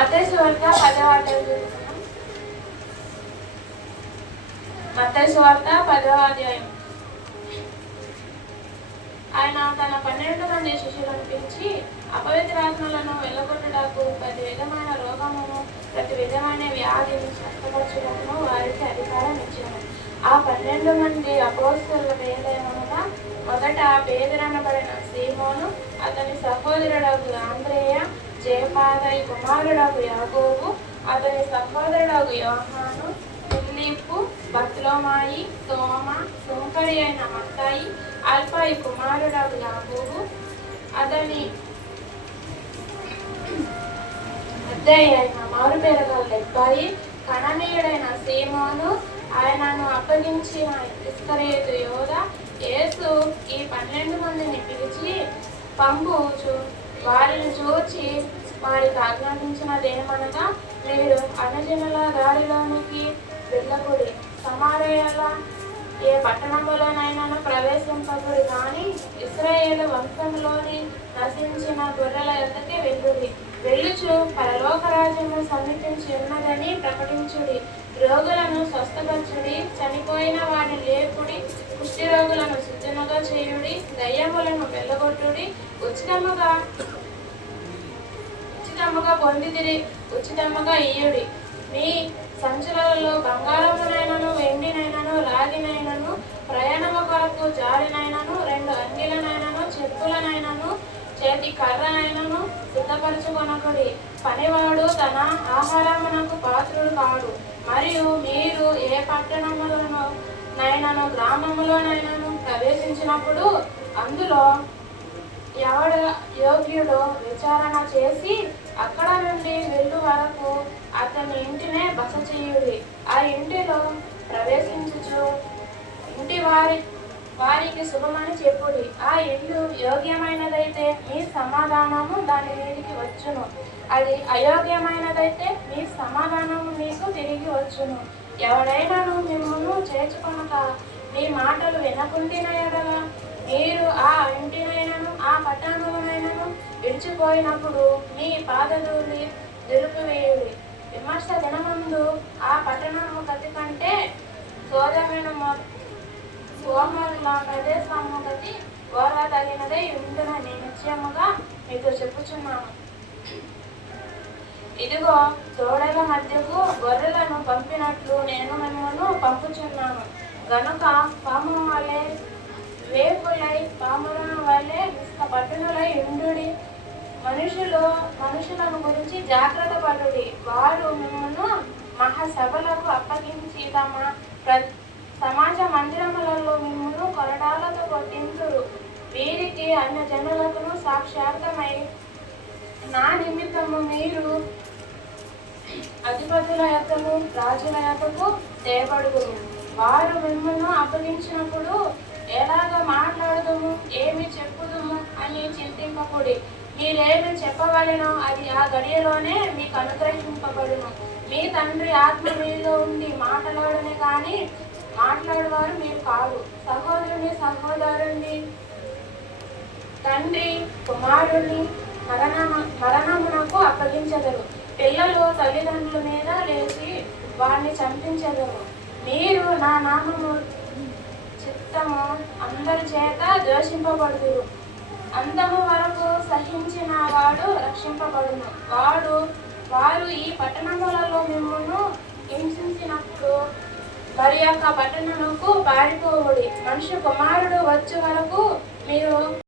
మత్తయి సువార్త 10వ అధ్యాయం చూస్తున్నాం. మత్తయి సువార్త 10వ అధ్యాయం. ఆయన తన 12 మంది శిష్యులను పిలిచి అపవిత్రాత్మలను వెళ్ళగొట్టుటకు ప్రతి విధమైన రోగమును ప్రతి విధమైన వ్యాధిని స్వస్థపరచుటకును వారికి అధికారం ఇచ్చాను. ఆ 12 మంది అపోస్తలుల పేర్లేమనగా, మొదట పేదరనబడిన సీమోను, అతని సహోదరుడగు ఆంద్రేయ, జేపాదయి కుమారుడగు యాకోబు, అతని సహోదరుడగు యోహాను, ఫిలిప్పు, బర్తలోమాయి, తోమ, సుంకరి అయిన మత్తాయి, అల్ఫాయి కుమారుడగు యాకోబు, అతని అద్దయి అయిన మారుపేరగల లెబ్బాయి, కననీయుడైన సీమోను, ఆయనను అప్పగించిన ఇస్కరియోతు యోధ. యేసు ఈ 12 మందిని పిలిచి పంపుచు వారిని చూచి వారికి ఆజ్ఞాపించినదేమనగా, మీరు అన్యజనుల దారిలోనికి వెళ్ళకుడి, సమార్యల ఏ పట్టణములోనైనా ప్రవేశింపకుడి, కానీ ఇశ్రాయేలు వంశంలోని నశించిన గొర్రెల యొద్దకే వెళ్ళుడి. వెళ్ళుచు పరలోక రాజ్యము సమీపించి ఉన్నదని ప్రకటించుడి, రోగులను స్వస్థపరచుడి, చనిపోయిన వారిని లేపుడి, కుష్టి రోగులను శుద్ధముగా చేయుడి, దయ్యములను వెళ్ళగొట్టుడి, ఉచితముగా పొందితిరి, ఉచితముగా ఇయ్యుడి. మీ సంచులలో బంగారమునైనను వెండినైనను రాగినైనను ప్రయాణము కొరకు జారినైనను 2 అంగిలనైనను చెప్పులనైనను చేతి కర్రనైనను సిద్ధపరచుకొనకుడి. పనివాడు తన ఆహారమునకు పాత్రుడు కాడు. మరియు మీరు ఏ పట్టణములోనైనను గ్రామములోనైనను ప్రవేశించినప్పుడు అందులో ఎవడ యోగ్యుడో విచారణ చేసి అక్కడ నుండి వెళ్ళు వరకు అతని ఇంటినే బస చేయుడి. ఆ ఇంటిలో ప్రవేశించుచు ఇంటి వారికి శుభమని చెప్పుడి. ఆ ఇల్లు యోగ్యమైనదైతే మీ సమాధానము దాని మీదికి వచ్చును, అది అయోగ్యమైనదైతే మీ సమాధానము మీకు తిరిగి వచ్చును. ఎవడైనాను మిమ్మల్ని చేర్చుకొనక మీ మాటలు వినకుండిన యెడల మీరు ఆ ఇంటినైనను ఆ పట్టణమునైనను విడిచిపోయినప్పుడు మీ పాదధూళి దులిపివేయుడి. విమర్శ దినమందు ఆ పట్టణము గతి కంటే సోమరుల ప్రదేశము గతి ఓర్వదగినదై ఉండునని నిశ్చయముగా మీకు చెప్పుచున్నాను. ఇదిగో, తోడల మధ్యకు గొర్రెలను పంపినట్లు నేను మిమ్మల్ని పంపుచున్నాను. గనుక పాము వలె వేపులై పాములను వలె నిష్కపట్టునులై ఉండుడి. మనుషులను గురించి జాగ్రత్త పడుడి. వారు మిమ్మల్ని మహాసభలకు అప్పగించి తమ సమాజ మందిరములలో మిమ్మల్ని కొరడాలతో కొట్టింతురు. వీరికి అన్య జనులకును సాక్షార్థమై నా నిమిత్తము మీరు అధిపతుల యొక్కకు రాజుల యొక్కకు తేబడుదురు. వారు మిమ్మల్ని అప్పగించినప్పుడు ఎలాగ మాట్లాడదుము, ఏమి చెప్పుదుము అని చింతింపకుడి. మీరేమి చెప్పవలెనో అది ఆ గడియలోనే మీకు అనుగ్రహింపబడును. మీ తండ్రి ఆత్మ మీలో ఉండి మాట్లాడనే కానీ మాట్లాడేవారు మీరు కాదు. సహోదరుని తండ్రి కుమారుని మరణమునకు అప్పగించెదరు. పిల్లలు తల్లిదండ్రుల మీద లేచి వారిని చంపించెదరు. మీరు నా నామము చిత్తము అందరి చేత ద్వేషింపబడుదురు. అంతము వరకు సహించిన వాడు రక్షింపబడును. వారు ఈ పట్టణములలో మిమ్మల్ని హింసించినప్పుడు మరి యొక్క పట్టణమునకు పారిపోవుడి. మనుష్య కుమారుడు వచ్చే వరకు మీరు